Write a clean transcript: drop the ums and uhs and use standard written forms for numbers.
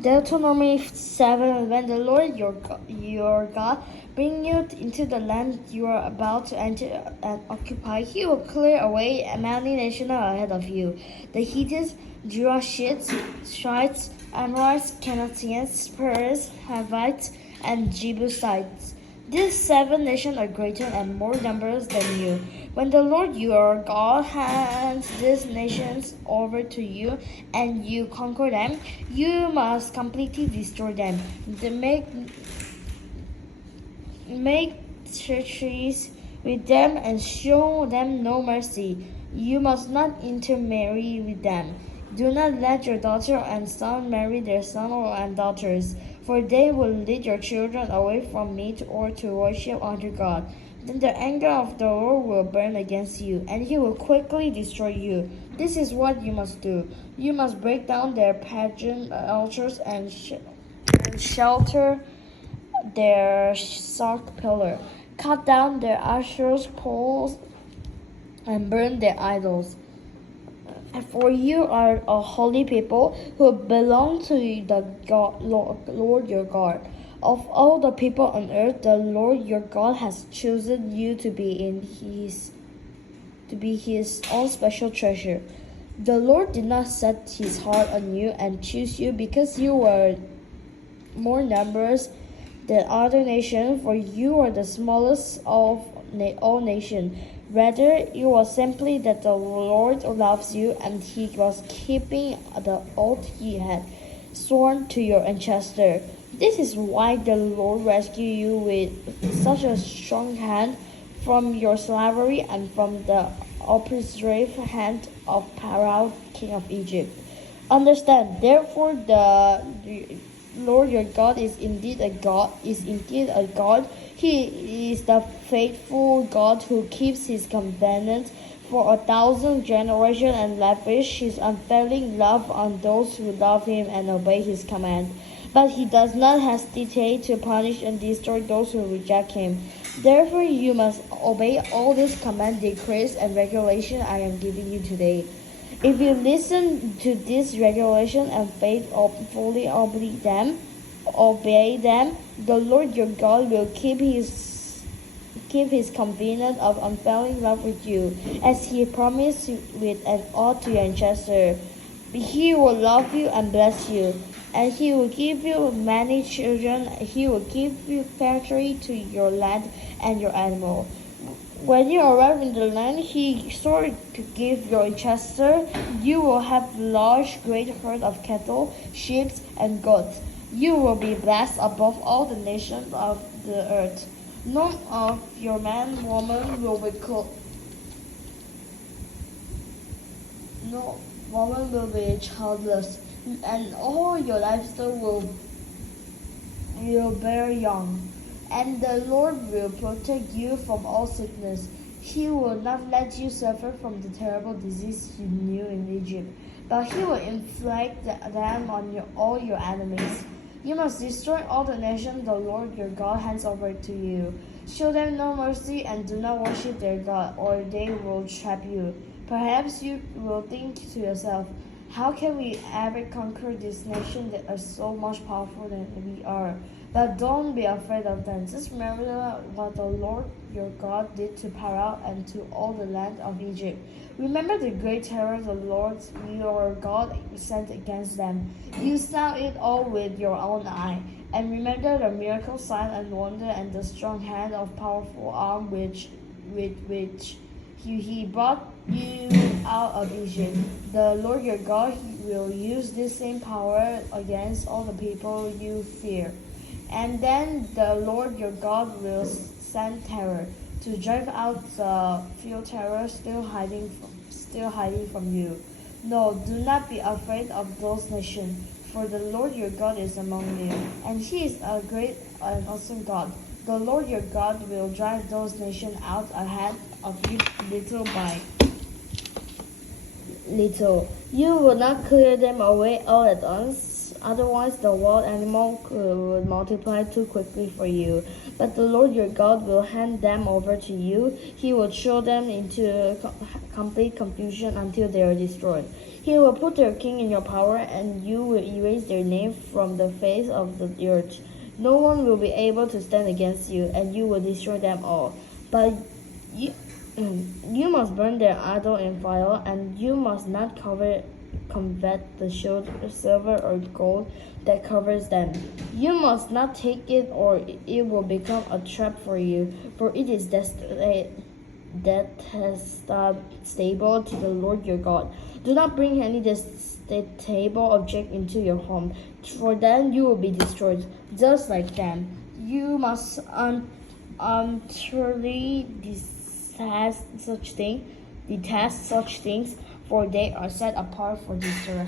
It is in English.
Deutonomy 7. When the Lord your God bring you into the land you are about to enter and occupy, He will clear away many nations ahead of you: the Hittites, Jerushites, Shites, Amorites, Canaanites, Perizzites, Hivites, and Jebusites. These 7 nations are greater and more numerous than you. When the Lord your God hands these nations over to you and you conquer them, you must completely destroy them. Make treaties with them and show them no mercy. You must not intermarry with them. Do not let your daughter and son marry their sons and daughters, for they will lead your children away from me to worship other God. Then the anger of the Lord will burn against you, and He will quickly destroy you. This is what you must do. You must break down their pagan altars and shelter their salt pillar, cut down their Asher's poles, and burn their idols. For you are a holy people who belong to the Lord your God. Of all the people on earth, the Lord your God has chosen you to be His own special treasure. The Lord did not set His heart on you and choose you because you were more numerous than other nations, for you are the smallest of all nations. Rather, it was simply that the Lord loves you, and He was keeping the oath He had sworn to your ancestor. This is why the Lord rescued you with such a strong hand from your slavery and from the oppressive hand of Pharaoh, king of Egypt. Understand, therefore, the Lord your God is indeed a God. He is the faithful God who keeps His covenant for 1,000 generations and lavish His unfailing love on those who love Him and obey His command. But He does not hesitate to punish and destroy those who reject Him. Therefore, you must obey all these commands, decrees, and regulations I am giving you today. If you listen to this regulation and faithfully obey them, the Lord your God will keep His covenant of unfailing love with you, as He promised with an oath to your ancestor. He will love you and bless you, and He will give you many children. He will give you territory to your land and your animal. When you arrive in the land He swore to give your ancestor, you will have large, great herd of cattle, sheep, and goats. You will be blessed above all the nations of the earth. None of your man, woman will be childless, and all your livestock will bear young. And the Lord will protect you from all sickness. He will not let you suffer from the terrible disease you knew in Egypt, but He will inflict them on all your enemies. You must destroy all the nations the Lord your God hands over to you. Show them no mercy and do not worship their God, or they will trap you. Perhaps you will think to yourself, how can we ever conquer this nation that are so much powerful than we are? But don't be afraid of them. Just remember what the Lord your God did to Pharaoh and to all the land of Egypt. Remember the great terror the Lord your God sent against them. You saw it all with your own eye. And remember the miracle sign and wonder and the strong hand of powerful arm with which He brought you out of Egypt. The Lord your God will use this same power against all the people you fear. And then the Lord your God will send terror to drive out the few terror still hiding from you. No, do not be afraid of those nations, for the Lord your God is among you, and He is a great and awesome God. The Lord your God will drive those nations out ahead of you little by little. You will not clear them away all at once, Otherwise, the wild animal would multiply too quickly for you. But the Lord your God will hand them over to you. He will throw them into complete confusion until they are destroyed. He will put their king in your power, and you will erase their name from the face of the earth. No one will be able to stand against you, and you will destroy them all. But you, you must burn their idol in fire, and you must not covet the silver or gold that covers them. You must not take it, or it will become a trap for you, for it is detestable to the Lord your God. Do not bring any detestable object into your home, for then you will be destroyed, just like them. You must utterly detest such things, for they are set apart for destruction.